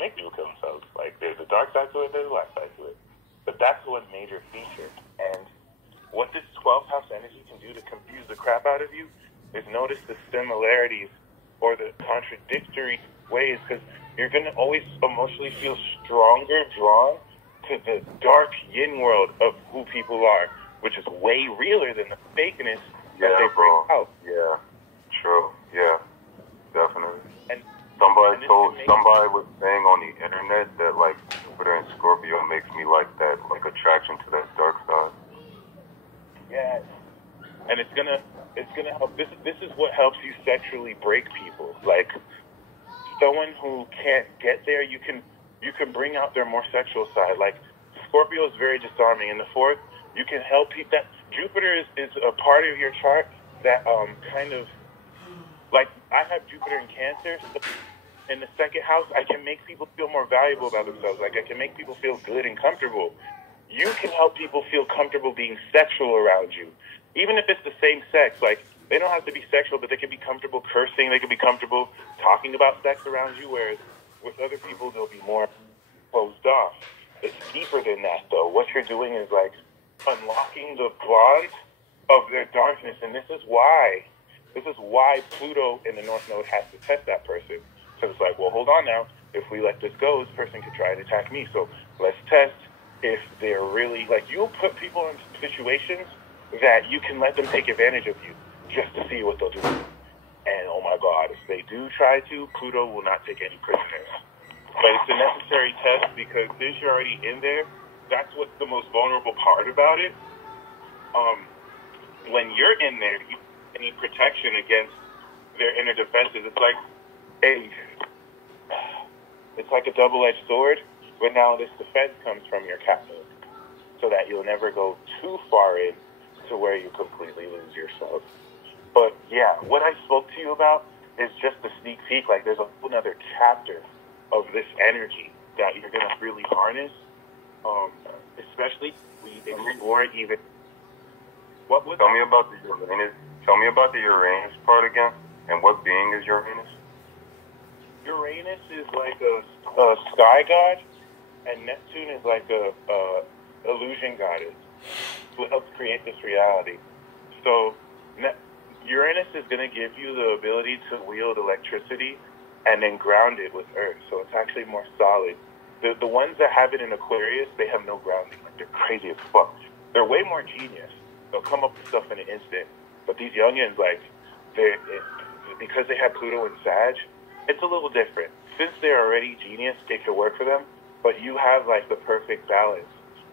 make people kill themselves. Like, there's a dark side to it, there's a light side to it. But that's one major feature. And what this 12th house energy can do to confuse the crap out of you is notice the similarities or the contradictory ways, because you're going to always emotionally feel stronger drawn to the dark yin world of who people are, which is way realer than the fakeness that they bring out. Yeah, true. Yeah, definitely. And somebody was saying on the internet that like Jupiter and Scorpio makes me like that, like attraction to that dark side. Yes. And it's gonna help. This is what helps you sexually break people. Like, someone who can't get there, you can bring out their more sexual side. Like, Scorpio is very disarming. In the 4th, you can help people. That Jupiter is a part of your chart that kind of, like, I have Jupiter in Cancer. So in the 2nd house, I can make people feel more valuable about themselves. Like, I can make people feel good and comfortable. You can help people feel comfortable being sexual around you. Even if it's the same sex, like, they don't have to be sexual, but they can be comfortable cursing. They can be comfortable talking about sex around you, whereas with other people, they'll be more closed off. It's deeper than that, though. What you're doing is, like, unlocking the bronze of their darkness, and this is why Pluto in the North Node has to test that person. So it's like, well, hold on now. If we let this go, this person could try and attack me. So let's test if they're really, like, you'll put people in situations that you can let them take advantage of you just to see what they'll do. And, oh my God, if they do try to, Pluto will not take any prisoners. But it's a necessary test because since you're already in there, that's what's the most vulnerable part about it. When you're in there, you need protection against their inner defenses. It's like a double-edged sword, but now this defense comes from your captain, so that you'll never go too far in to where you completely lose yourself. But yeah, what I spoke to you about is just a sneak peek. Like, there's a whole other chapter of this energy that you're going to really harness, especially we explore even. What was Tell me about the Uranus part again, and what being is Uranus? Uranus is like a sky god, and Neptune is like a illusion goddess who helps create this reality. So Uranus is going to give you the ability to wield electricity and then ground it with Earth. So it's actually more solid. The ones that have it in Aquarius, they have no grounding. Like, they're crazy as fuck. They're way more genius. They'll come up with stuff in an instant. But these youngins, like, because they have Pluto and Sag, it's a little different. Since they're already genius, it can work for them. But you have, like, the perfect balance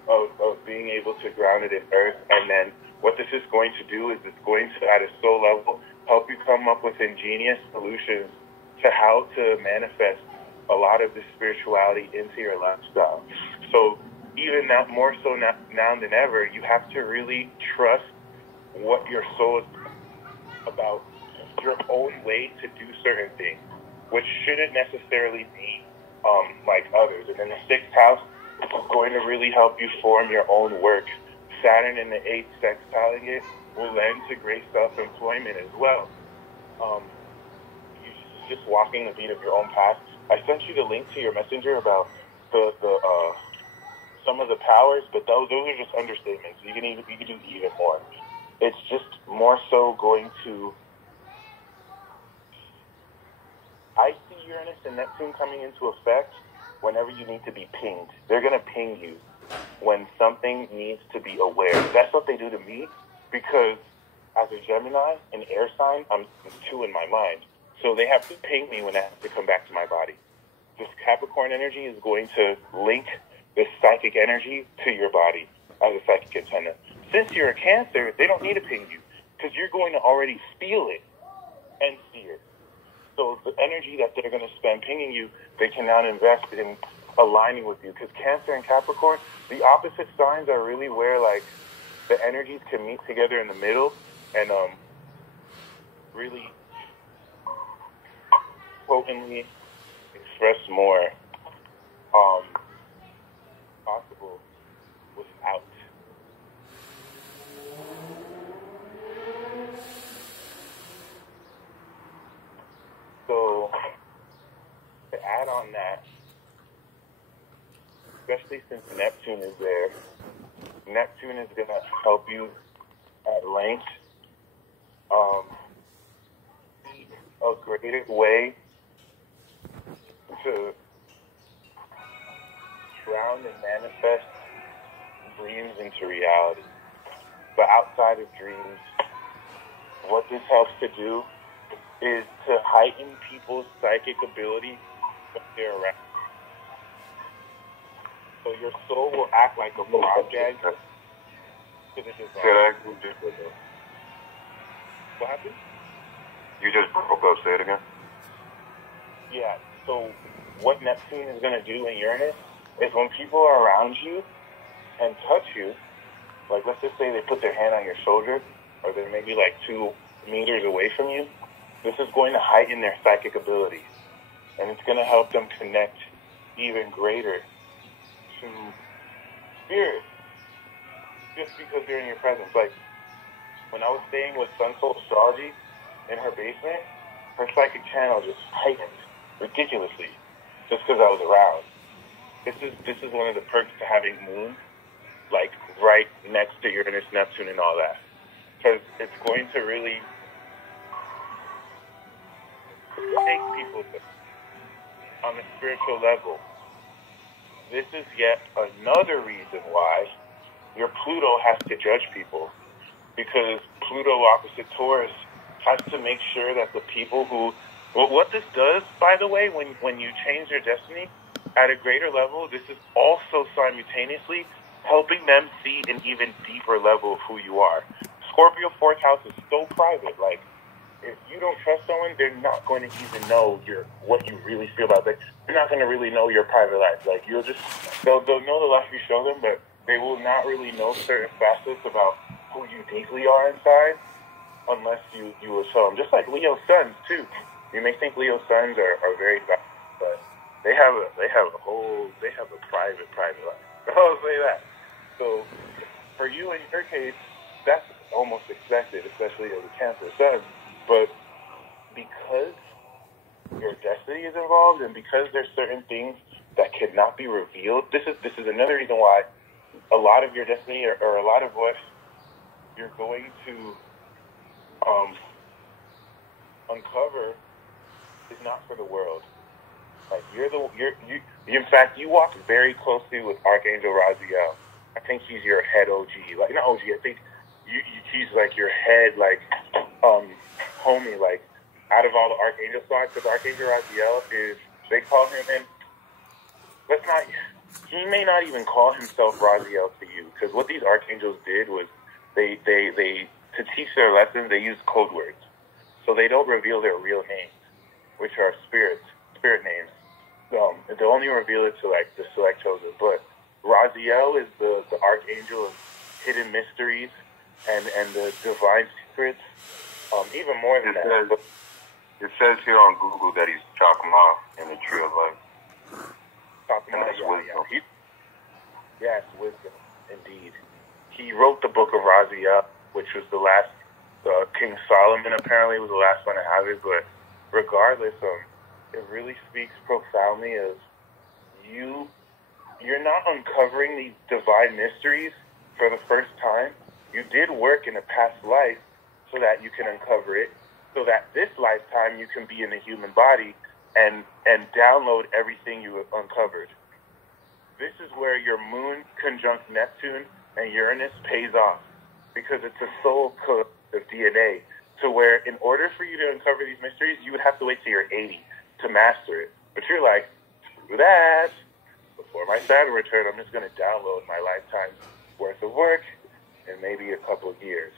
of being able to ground it in Earth. And then what this is going to do is it's going to, at a soul level, help you come up with ingenious solutions to how to manifest a lot of this spirituality into your lifestyle. So even now, more so now than ever, you have to really trust what your soul is about, your own way to do certain things, which shouldn't necessarily be like others. And then the 6th house is going to really help you form your own work. Saturn in the 8th sextiling it will lend to great self-employment as well. Just walking the beat of your own path. I sent you the link to your messenger about the some of the powers, but those are just understatements. You can do even more. It's just more so going to. I see Uranus and Neptune coming into effect whenever you need to be pinged. They're gonna ping you when something needs to be aware. That's what they do to me, because as a Gemini, an air sign, I'm 2 in my mind. So they have to ping me when I have to come back to my body. This Capricorn energy is going to link this psychic energy to your body as a psychic antenna. Since you're a Cancer, they don't need to ping you because you're going to already feel it and see it. So the energy that they're going to spend pinging you, they can now invest in aligning with you. Because Cancer and Capricorn, the opposite signs are really where, like, the energies can meet together in the middle and really potently express more possible without. So to add on that, especially since Neptune is there. Neptune is going to help you at length see a greater way to ground and manifest dreams into reality. But outside of dreams, what this helps to do is to heighten people's psychic ability when they're around. So your soul will act like a project to the design. What happened? You just broke up. Say it again. Yeah. So what Neptune is going to do in Uranus is when people are around you and touch you, like let's just say they put their hand on your shoulder, or they're maybe like 2 meters away from you, this is going to heighten their psychic ability. And it's going to help them connect even greater to spirit, just because they're in your presence. Like, when I was staying with Sun Soul Astrology in her basement, her psychic channel just heightened ridiculously just because I was around. This is one of the perks to having Moon, like, right next to Uranus, Neptune, and all that. Because it's going to really take people on a spiritual level. This is yet another reason why your Pluto has to judge people, because Pluto opposite Taurus has to make sure that the people who... Well, what this does, by the way, when you change your destiny at a greater level, this is also simultaneously helping them see an even deeper level of who you are. Scorpio 4th house is so private. Like, if you don't trust someone, they're not going to even know what you really feel about them. They're not going to really know your private life. Like, they'll know the life you show them, but they will not really know certain facets about who you deeply are inside unless you will show them. Just like Leo suns too. You may think Leo suns are very bad, but they have a private life. I'll say that. So for you in your case, that's almost expected, especially as a Cancer sun. But because your destiny is involved, and because there's certain things that cannot be revealed, this is another reason why a lot of your destiny or a lot of what you're going to uncover is not for the world. Like in fact, you walk very closely with Archangel Raziel. I think he's your head OG. Like, not OG, I think he's like your head, like, homie, like, out of all the Archangel signs, because Archangel Raziel is, they call him, and he may not even call himself Raziel to you, because what these Archangels did was, they to teach their lessons, they use code words. So they don't reveal their real names, which are spirit names. They only reveal it to, like, the select chosen. But Raziel is the Archangel of hidden mysteries and the divine secrets. Even more than that. It says here on Google that he's Chakma in the Tree of Life. Chakma, yeah. Yes, wisdom, indeed. He wrote the book of Raziel, which was the last, King Solomon apparently was the last one to have it, but regardless, it really speaks profoundly of you're not uncovering these divine mysteries for the first time. You did work in a past life so that you can uncover it, so that this lifetime you can be in a human body and download everything you have uncovered. This is where your Moon conjunct Neptune and Uranus pays off, because it's a soul code of DNA, to where in order for you to uncover these mysteries, you would have to wait till you're 80 to master it. But you're like, screw that. Before my Saturn return, I'm just going to download my lifetime's worth of work in maybe a couple of years,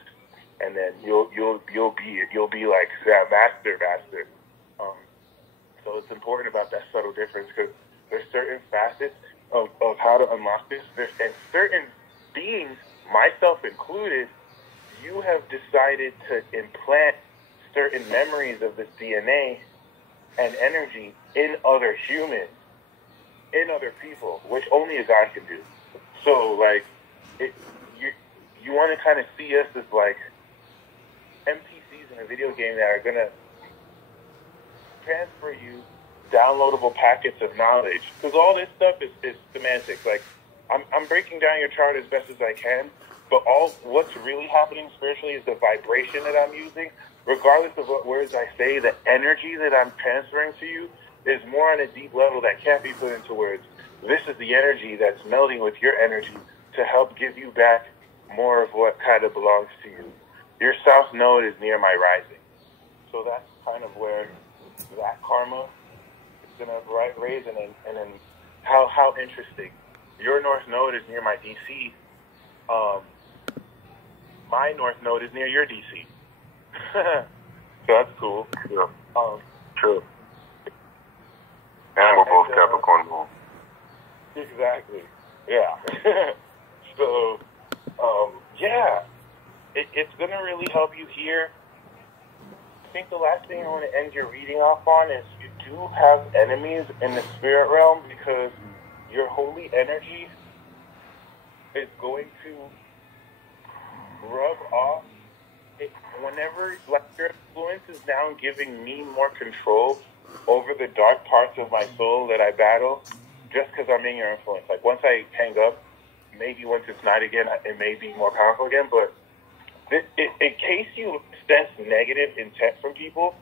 and then you'll be like that master. So it's important about that subtle difference, because there's certain facets of how to unlock this, and certain beings, myself included, you have decided to implant certain memories of this DNA and energy in other humans, in other people, which only a God can do. So, like, you want to kind of see us as, like, NPCs in a video game that are going to transfer you downloadable packets of knowledge. Because all this stuff is semantics. Like, I'm breaking down your chart as best as I can, but what's really happening spiritually is the vibration that I'm using. Regardless of what words I say, the energy that I'm transferring to you is more on a deep level that can't be put into words. This is the energy that's melding with your energy to help give you back more of what kind of belongs to you. Your south node is near my rising. So that's kind of where that karma is going to raise. And then how interesting. Your north node is near my DC. My north node is near your DC. So that's cool. Yeah. True. And we're both Capricorn moon. Exactly. Yeah. So, yeah, it's going to really help you here. I think the last thing I want to end your reading off on is you do have enemies in the spirit realm because your holy energy is going to rub off it whenever, like, your influence is now giving me more control over the dark parts of my soul that I battle just because I'm in your influence. Like, once I hang up, maybe once it's night again, it may be more powerful again, but in case you sense negative intent from people,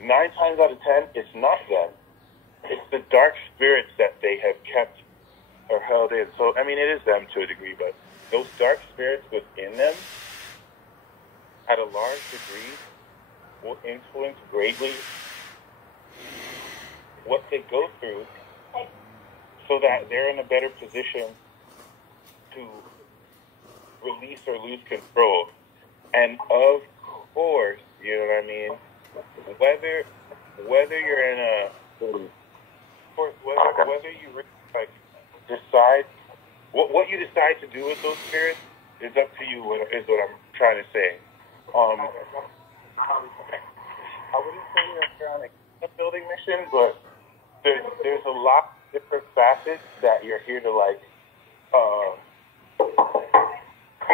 9 times out of 10, it's not them. It's the dark spirits that they have kept or held in. So, I mean, it is them to a degree, but those dark spirits within them, at a large degree, will influence greatly what they go through so that they're in a better position to release or lose control. And of course, you know what I mean, whether you're in a, of course, whether you like decide, what you decide to do with those spirits is up to you, is what I'm trying to say. I wouldn't say you're on a building mission, but there's a lot of different facets that you're here to, like, come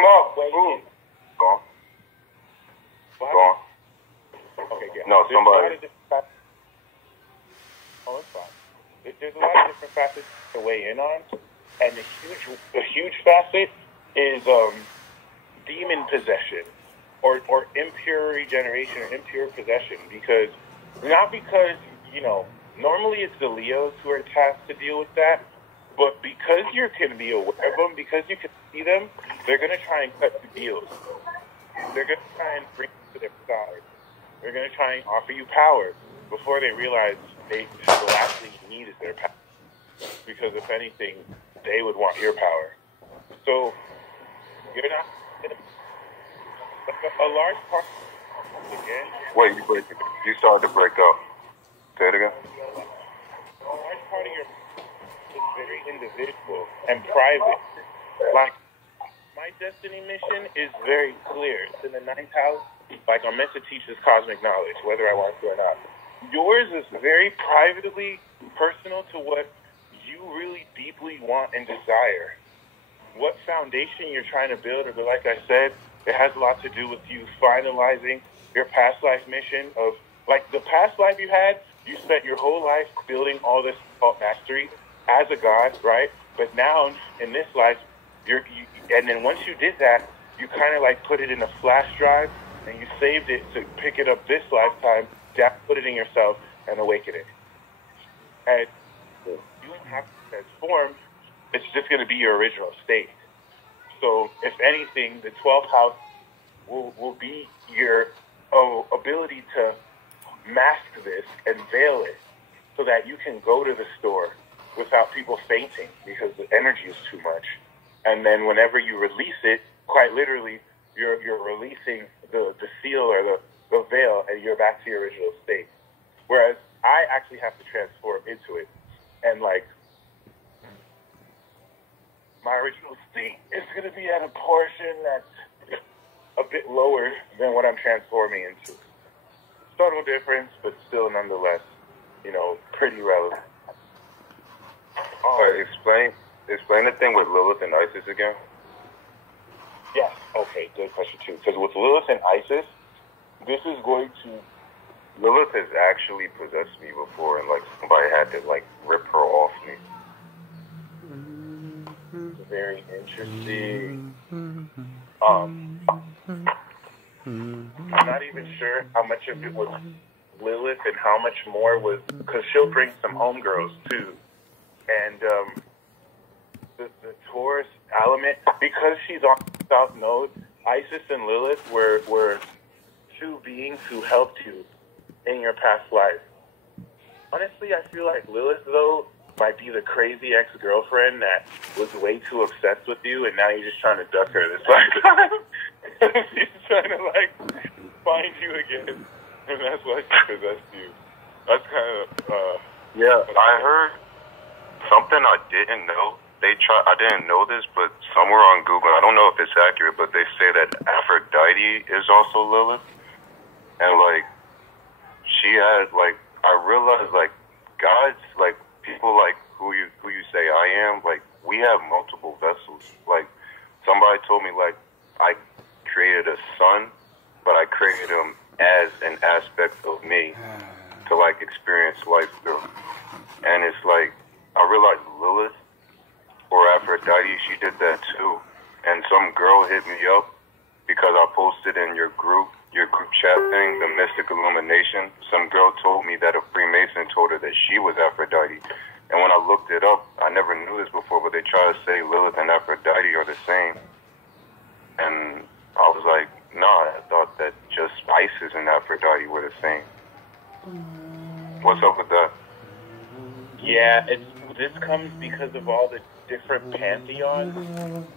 on, Go on. What? Go on. Okay, yeah. No, somebody. Oh, it's fine. There's a lot of different facets to weigh in on, and the huge facet is demon possession or impure regeneration or impure possession. Because normally it's the Leos who are tasked to deal with that, but because you can be aware of them, because you can see them, they're going to try and cut the deals. They're going to try and bring you to their side. They're going to try and offer you power before they realize the last thing you need is their power. Because if anything, they would want your power. So you're not a large part again. Wait, you started to break up. Say it again. A large part of your is very individual and private. Like, my destiny mission is very clear. It's in the 9th house. Like, I'm meant to teach this cosmic knowledge, whether I want to or not. Yours is very privately personal to what you really deeply want and desire. What foundation you're trying to build, or like I said, it has a lot to do with you finalizing your past life mission of, like, the past life you had, you spent your whole life building all this mastery as a god, right? But now, in this life, and then once you did that, you kind of like put it in a flash drive, and you saved it to pick it up this lifetime, put it in yourself, and awaken it. And you don't have to transform. It's just going to be your original state. So, if anything, the 12th house will be your ability to mask this and veil it so that you can go to the store without people fainting because the energy is too much. And then whenever you release it, quite literally, you're releasing the seal or the veil, and you're back to your original state. Whereas I actually have to transform into it. And, like, my original state is going to be at a portion that's a bit lower than what I'm transforming into. Subtle difference, but still nonetheless, pretty relevant. All right, explain the thing with Lilith and Isis again. Yes, okay, good question too. Because with Lilith and Isis, this is going to Lilith has actually possessed me before, and like somebody had to like rip her off me. Very interesting. I'm not even sure how much of it was Lilith and how much more was, because she'll bring some homegirls too. And the Taurus element, because she's on the South Node, Isis and Lilith were two beings who helped you in your past life. Honestly, I feel like Lilith, though, might be the crazy ex-girlfriend that was way too obsessed with you, and now you're just trying to duck her this lifetime. She's trying to, like, find you again, and that's why she possessed you. That's kind of, Yeah, I heard something I didn't know. I didn't know this, but somewhere on Google, I don't know if it's accurate, but they say that Aphrodite is also Lilith. And, like, she had, like, I realized, like, gods, like, people like who you say I am, like, we have multiple vessels. Like, somebody told me, like, I created a sun, but I created him as an aspect of me to, like, experience life through. And it's like, I realized Lilith or Aphrodite, she did that too. And some girl hit me up because I posted in your group chat thing, the Mystic Illumination. Some girl told me that a Freemason told her that she was Aphrodite. And when I looked it up, I never knew this before, but they try to say Lilith and Aphrodite are the same. And I was like, nah, I thought that just Isis and Aphrodite were the same. What's up with that? yeah, this comes because of all the different pantheons,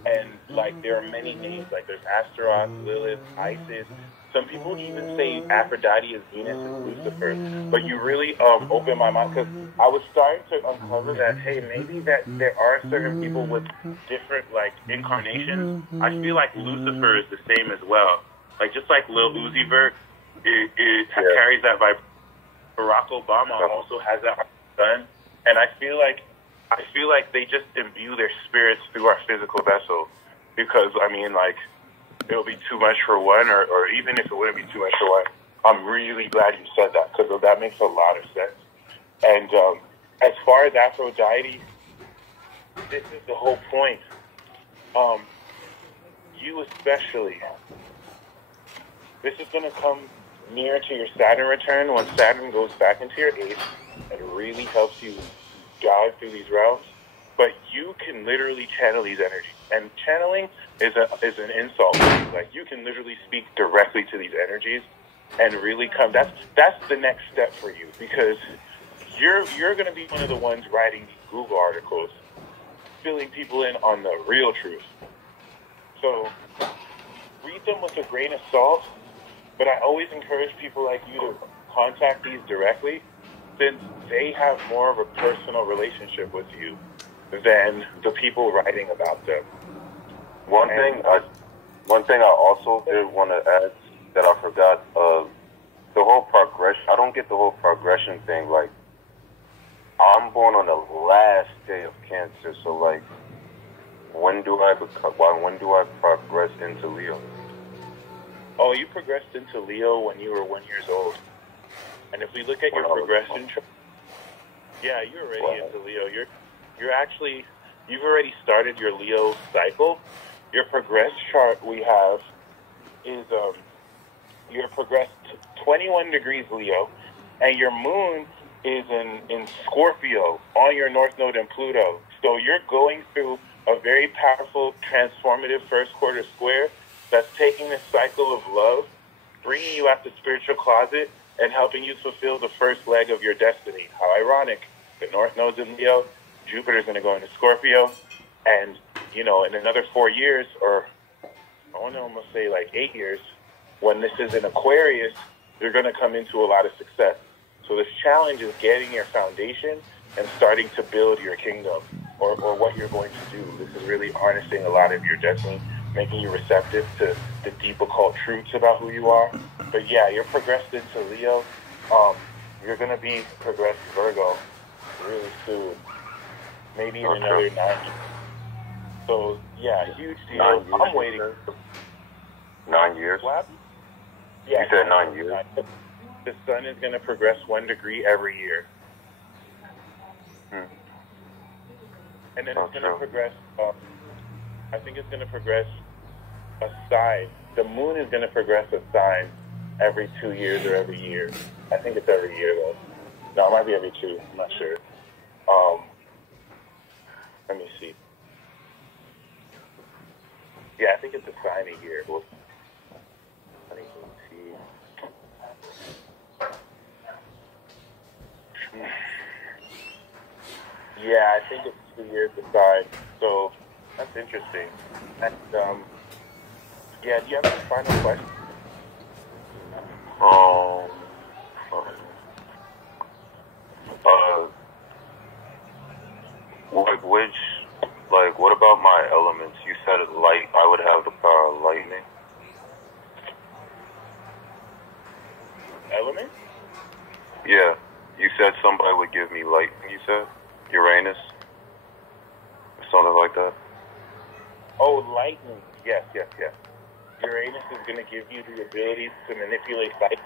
and, like, there are many names. Like, there's Astaroth, Lilith, Isis. Some people even say Aphrodite is Venus and Lucifer. But you really opened my mind, because I was starting to uncover that, hey, maybe that there are certain people with different, like, incarnations. I feel like Lucifer is the same as well. Like, just like Lil Uzi Vert, it carries that vibe. Barack Obama also has that sun. And I feel like they just imbue their spirits through our physical vessel, because, I mean, like, it'll be too much for one, or even if it wouldn't be too much for one, I'm really glad you said that, because that makes a lot of sense. And as far as Aphrodite, this is the whole point. You especially, this is going to come near to your Saturn return when Saturn goes back into your 8th and really helps you dive through these realms. But you can literally channel these energies. And channeling is an insult. Like, you can literally speak directly to these energies and really come. That's the next step for you, because you're going to be one of the ones writing these Google articles, filling people in on the real truth. So read them with a grain of salt. But I always encourage people like you to contact these directly, since they have more of a personal relationship with you than the people writing about them. One thing I also did want to add that I forgot, the whole progression. I don't get the whole progression thing. Like, I'm born on the last day of Cancer, so, like, when do I progress into Leo? Oh, you progressed into Leo when you were 1 year old. And if we look at your progression chart, yeah, you're already into Leo. You've already started your Leo cycle. Your progress chart we have is you're progressed 21 degrees Leo, and your moon is in Scorpio on your North Node in Pluto. So you're going through a very powerful, transformative first quarter square that's taking this cycle of love, bringing you out the spiritual closet, and helping you fulfill the first leg of your destiny. How ironic. The North Node's in Leo, Jupiter's going to go into Scorpio, and, you know, in another 4 years, or I want to almost say like 8 years, when this is in Aquarius, you're going to come into a lot of success. So this challenge is getting your foundation and starting to build your kingdom, or what you're going to do. This is really harnessing a lot of your destiny, making you receptive to the deep occult truths about who you are. But yeah, you're progressed into Leo. You're going to be progressed Virgo really soon. Maybe in another 9 years. So yeah, huge deal. I'm waiting. 9 years? What? Yeah, you said 9 years? the sun is going to progress 1 degree every year. And then it's going to progress, I think it's going to progress a sign. The moon is going to progress a sign every 2 years or every year. I think it's every year, though. No, it might be every 2. I'm not sure. Let me see. Yeah, I think it's a sign a year. Well, let me see. Yeah, I think it's 2 years a sign. So that's interesting. And yeah, do you have any final questions? What about my elements? You said light, I would have the power of lightning. Element? Yeah, you said somebody would give me lightning, you said? Uranus? Or something like that? Oh, lightning. Yes. Uranus is going to give you the ability to manipulate light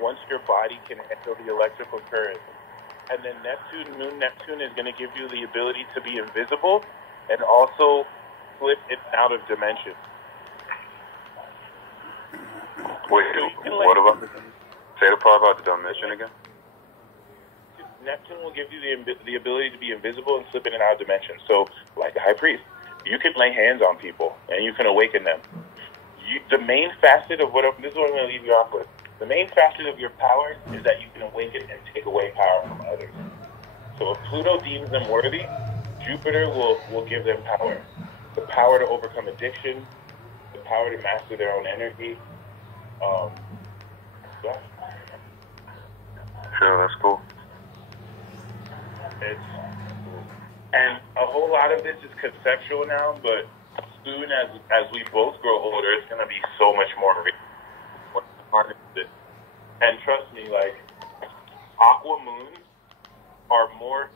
once your body can handle the electrical current. And then Moon Neptune is going to give you the ability to be invisible and also flip it out of dimension. Wait, so what about, say the part about the dimension again? Neptune will give you the ability to be invisible and slip in and out of dimension. So, like a high priest, you can lay hands on people and you can awaken them. The main facet of this is what I'm going to leave you off with. The main facet of your power is that you can awaken and take away power from others. So if Pluto deems them worthy, Jupiter will give them power. The power to overcome addiction, the power to master their own energy. Yeah. Sure, that's cool. And a whole lot of this is conceptual now, but soon as we both grow older, it's going to be so much more harness it. And trust me, like, Aqua moons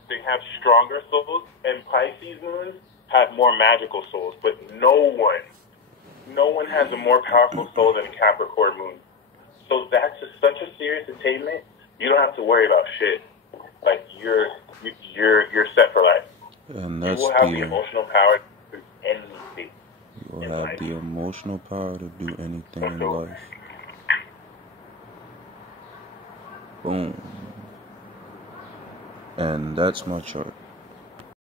they have stronger souls, and Pisces moons have more magical souls, but no one has a more powerful soul than a Capricorn moon. So that's such a serious attainment, you don't have to worry about shit. Like, you're set for life. And that's you will have the emotional power to do anything. You will have the emotional power to do anything in life. Boom. And that's my chart.